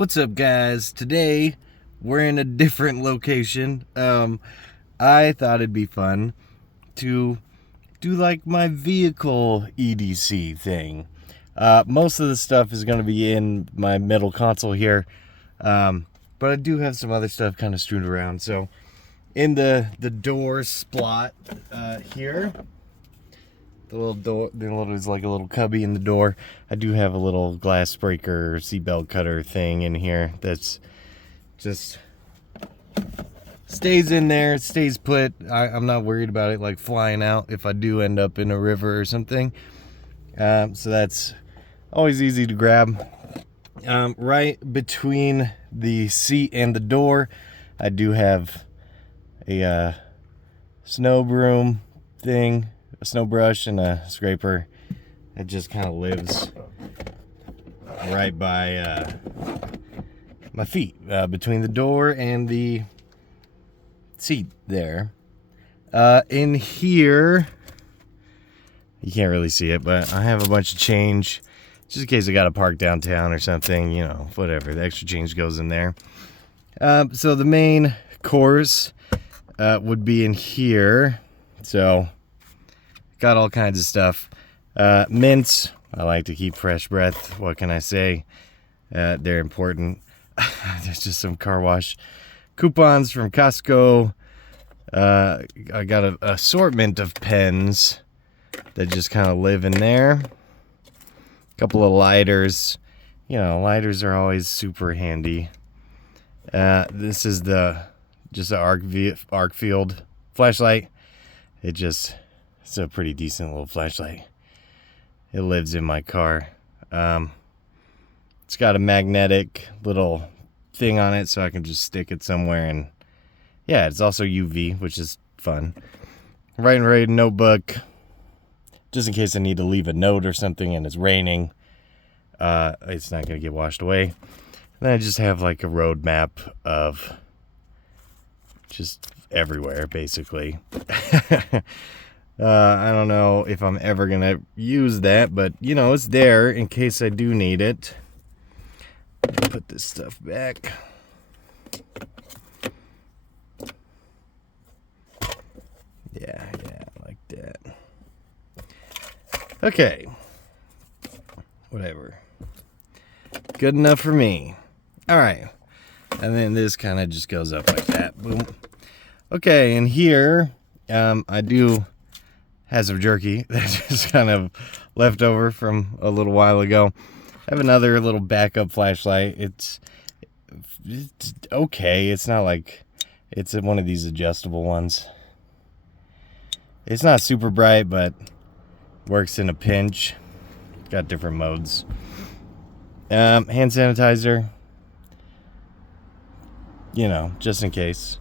What's up, guys? Today we're in a different location. I thought it'd be fun to do like my vehicle EDC thing. Most of the stuff is going to be in my middle console here, but I do have some other stuff kind of strewn around. So in the door slot here, the little door, there's like a little cubby in the door. I do have a little glass breaker, seatbelt cutter thing in here that's just stays in there, stays put. I'm not worried about it like flying out if I do end up in a river or something. So that's always easy to grab. Right between the seat and the door, I do have a snow broom thing, a snow brush, and a scraper. It just kind of lives right by my feet, between the door and the seat there. In here, you can't really see it, but I have a bunch of change just in case I got to park downtown or something, you know, whatever. The extra change goes in there. So the main course would be in here. So got all kinds of stuff. Mints. I like to keep fresh breath. What can I say? They're important. There's just some car wash coupons from Costco. I got an assortment of pens that just kind of live in there. A couple of lighters. You know, lighters are always super handy. This is just an arc field flashlight. It's a pretty decent little flashlight. It lives in my car. It's got a magnetic little thing on it, so I can just stick it somewhere. And yeah, it's also UV, which is fun. Write and read notebook, just in case I need to leave a note or something and it's raining. It's not gonna get washed away. And then I just have like a road map of just everywhere, basically. I don't know if I'm ever gonna use that, but you know, it's there in case I do need it. Put this stuff back. Yeah, like that. Okay. Whatever. Good enough for me. Alright. And then this kind of just goes up like that. Boom. Okay, and here, I do have some jerky that just kind of left over from a little while ago. I have another little backup flashlight. It's okay. It's not like it's one of these adjustable ones. It's not super bright, but works in a pinch. Got different modes. Hand sanitizer. You know, just in case.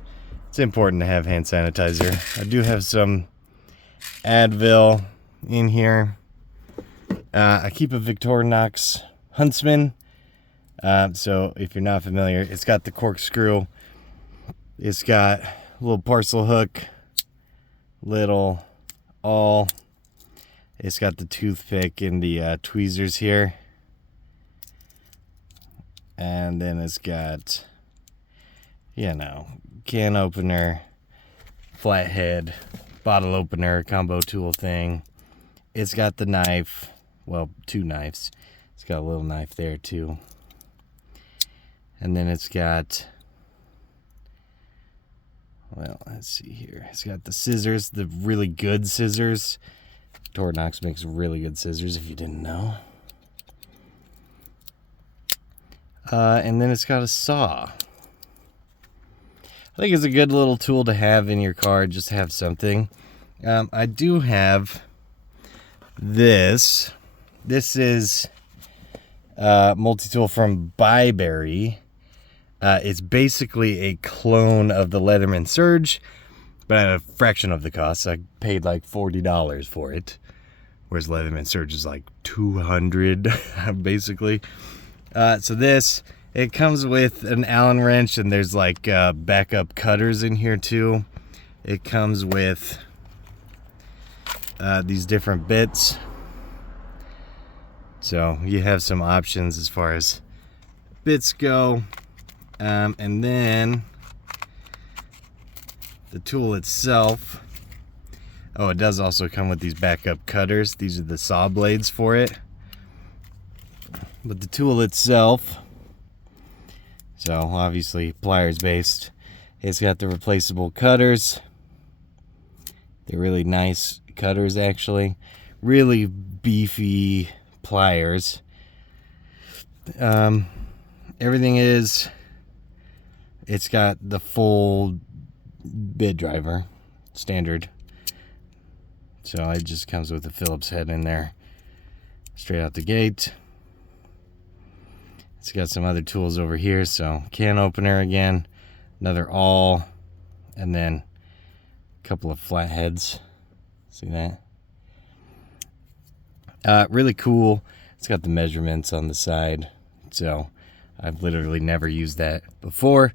It's important to have hand sanitizer. I do have some Advil in here. I keep a Victorinox Huntsman. So if you're not familiar, it's got the corkscrew. It's got a little parcel hook, little awl. It's got the toothpick and the tweezers here. And then it's got, you know, can opener, flathead, bottle opener, combo tool thing. It's got the knife. Well, two knives. It's got a little knife there too. And then it's got, well, let's see here. It's got the scissors, the really good scissors. Victorinox makes really good scissors, if you didn't know. And then it's got a saw. I think it's a good little tool to have in your car, just have something. I do have this. This is a multi-tool from Byberry. It's basically a clone of the Leatherman Surge, but at a fraction of the cost. I paid like $40 for it, whereas Leatherman Surge is like $200, basically. So this, it comes with an Allen wrench, and there's like backup cutters in here too. It comes with these different bits. So you have some options as far as bits go. And then the tool itself. Oh, it does also come with these backup cutters. These are the saw blades for it. But the tool itself, so obviously pliers based, it's got the replaceable cutters. They're really nice cutters, actually. Really beefy pliers. Everything is, it's got the full bit driver, standard. So it just comes with a Phillips head in there, straight out the gate. It's got some other tools over here, so can opener again, another awl, and then a couple of flat heads. See that? Really cool. It's got the measurements on the side, so I've literally never used that before.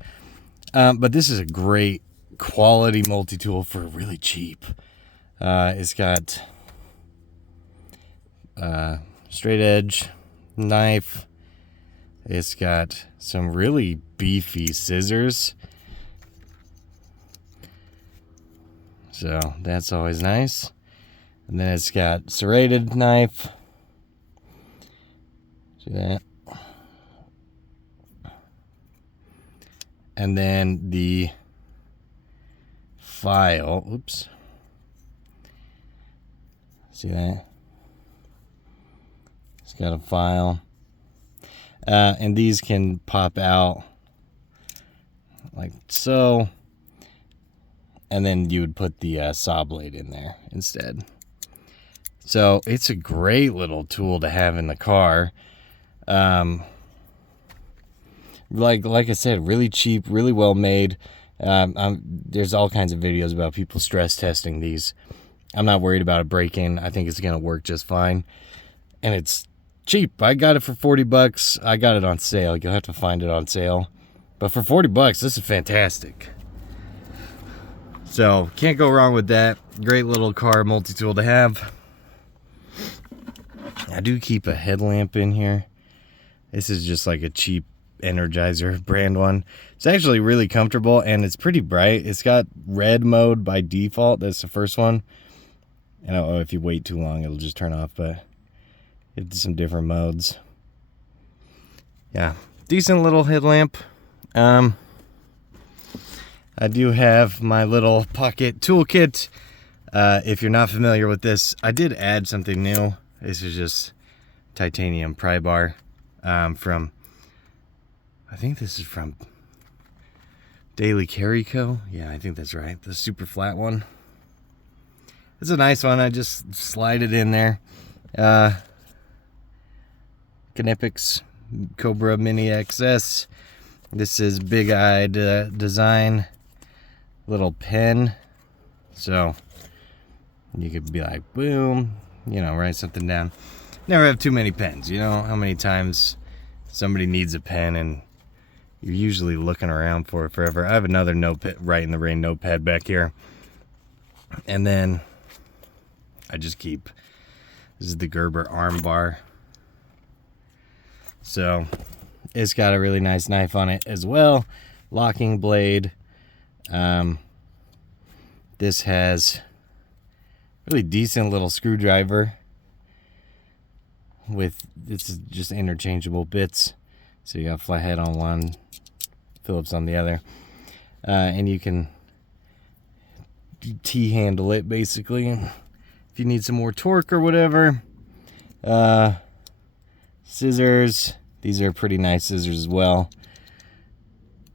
But this is a great quality multi-tool for really cheap. It's got straight edge knife. It's got some really beefy scissors. So that's always nice. And then it's got serrated knife. See that? And then the file. Oops. See that? It's got a file. And these can pop out like so. And then you would put the saw blade in there instead. So it's a great little tool to have in the car. Like I said, really cheap, really well made. There's all kinds of videos about people stress testing these. I'm not worried about a break-in. I think it's gonna work just fine. And it's cheap. I got it for $40. I got it on sale. You'll have to find it on sale. But for $40, this is fantastic. So can't go wrong with that. Great little car multi-tool to have. I do keep a headlamp in here. This is just like a cheap Energizer brand one. It's actually really comfortable and it's pretty bright. It's got red mode by default. That's the first one. And if you wait too long, it'll just turn off, but it's some different modes. Yeah, decent little headlamp. I do have my little pocket toolkit. If you're not familiar with this, I did add something new. This is just titanium pry bar from, I think this is from Daily Carry Co. Yeah, I think that's right. The super flat one. It's a nice one. I just slide it in there. Knipex Cobra Mini XS. This is Big Eyed Design. Little pen. So you could be like, boom, you know, write something down. Never have too many pens. You know how many times somebody needs a pen and you're usually looking around for it forever. I have another notepad, Right in the Rain notepad back here. And then I just keep, this is the Gerber arm bar. So it's got a really nice knife on it as well. Locking blade. This has really decent little screwdriver with, this is just interchangeable bits. So you got flathead on one, Phillips on the other. And you can T-handle it basically if you need some more torque or whatever. Scissors. These are pretty nice scissors as well.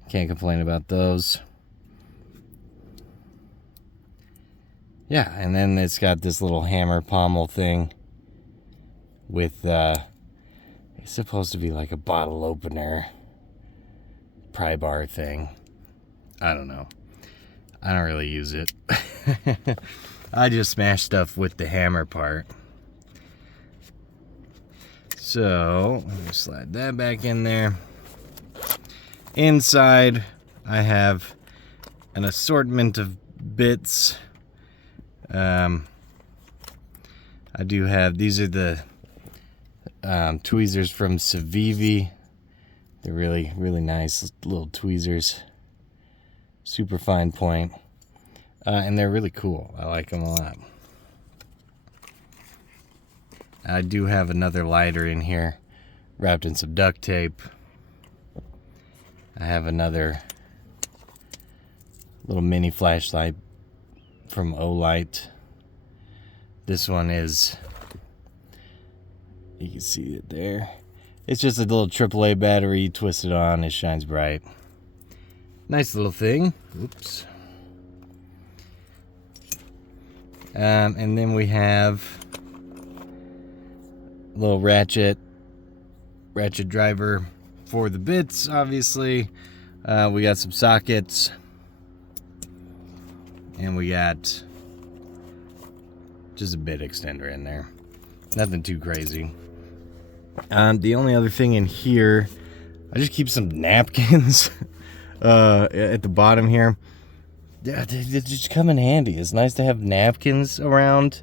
Can't complain about those. Yeah, and then it's got this little hammer pommel thing with, it's supposed to be like a bottle opener pry bar thing. I don't know. I don't really use it. I just smash stuff with the hammer part. So, let me slide that back in there. Inside, I have an assortment of bits. I do have, these are the tweezers from Civivi. They're really, really nice little tweezers. Super fine point. And they're really cool. I like them a lot. I do have another lighter in here wrapped in some duct tape. I have another little mini flashlight from Olight. This one is, you can see it there. It's just a little AAA battery. You twist it on, it shines bright. Nice little thing. Oops. And then we have a little ratchet driver for the bits, obviously. We got some sockets. And we got just a bit extender in there. Nothing too crazy. The only other thing in here, I just keep some napkins at the bottom here. Yeah, they just come in handy. It's nice to have napkins around.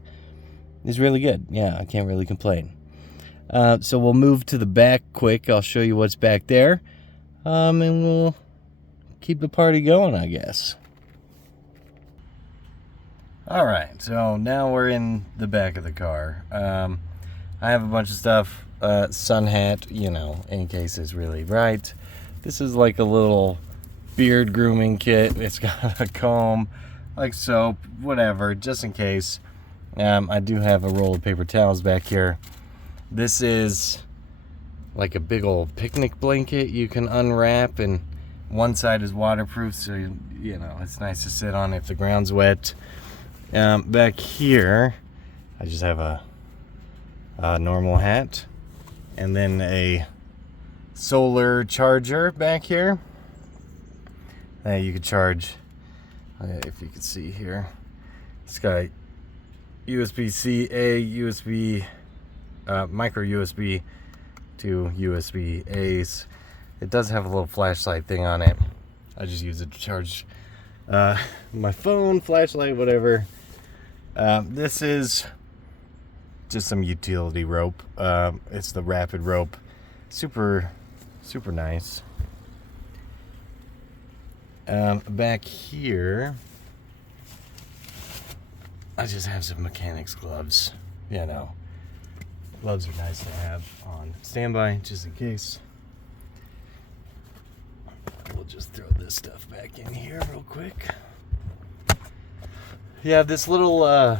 It's really good. Yeah, I can't really complain. So we'll move to the back quick. I'll show you what's back there. And we'll keep the party going, I guess. Alright, so now we're in the back of the car. I have a bunch of stuff. Sun hat, you know, in case it's really bright. This is like a little beard grooming kit. It's got a comb, like soap, whatever, just in case. I do have a roll of paper towels back here. This is like a big old picnic blanket you can unwrap, and one side is waterproof, so you know it's nice to sit on if the ground's wet. Back here I just have a normal hat, and then a solar charger back here. You could charge, if you can see here, it's got USB-C, USB, micro USB to USB A's. It does have a little flashlight thing on it. I just use it to charge my phone, flashlight, whatever. This is just some utility rope. It's the rapid rope. Super nice. Back here, I just have some mechanics gloves. You know, gloves are nice to have on standby, just in case. We'll just throw this stuff back in here real quick. Yeah, this little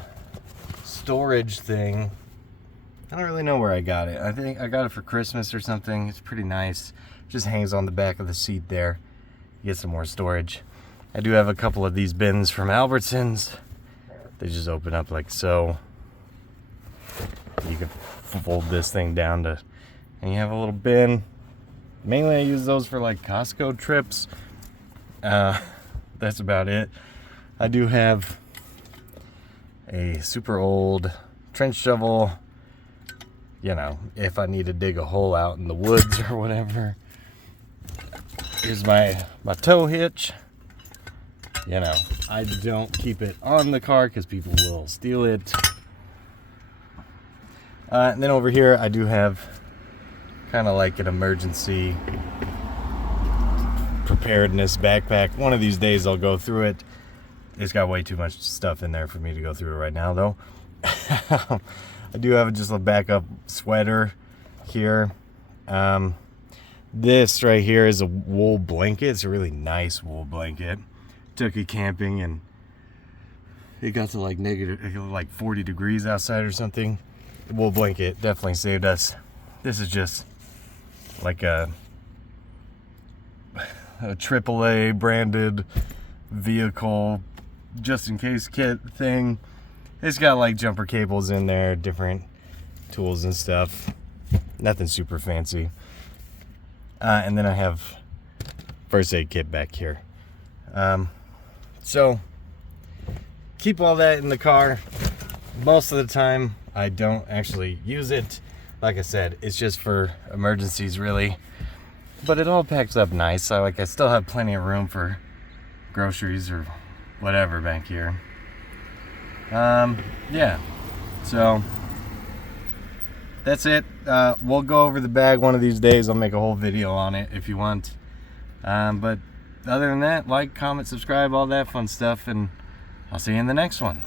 storage thing, I don't really know where I got it. I think I got it for Christmas or something. It's pretty nice. Just hangs on the back of the seat there. Get some more storage. I do have a couple of these bins from Albertsons. They just open up like so. You can fold this thing down to, and you have a little bin. Mainly I use those for like Costco trips. That's about it. I do have a super old trench shovel, you know, if I need to dig a hole out in the woods or whatever. Here's my tow hitch. You know, I don't keep it on the car because people will steal it. And then over here I do have kind of like an emergency preparedness backpack. One of these days I'll go through it. It's got way too much stuff in there for me to go through it right now, though. I do have just a backup sweater here. This right here is a wool blanket. It's a really nice wool blanket. Took it camping and it got to like like 40 degrees outside or something. The wool blanket definitely saved us. This is just like a AAA branded vehicle just in case kit thing. It's got like jumper cables in there, different tools and stuff. Nothing super fancy. And then I have first aid kit back here. So keep all that in the car. Most of the time I don't actually use it. Like I said, it's just for emergencies really. But it all packs up nice. I still have plenty of room for groceries or whatever back here. Yeah. So that's it. We'll go over the bag one of these days. I'll make a whole video on it if you want. But other than that, like, comment, subscribe, all that fun stuff, and I'll see you in the next one.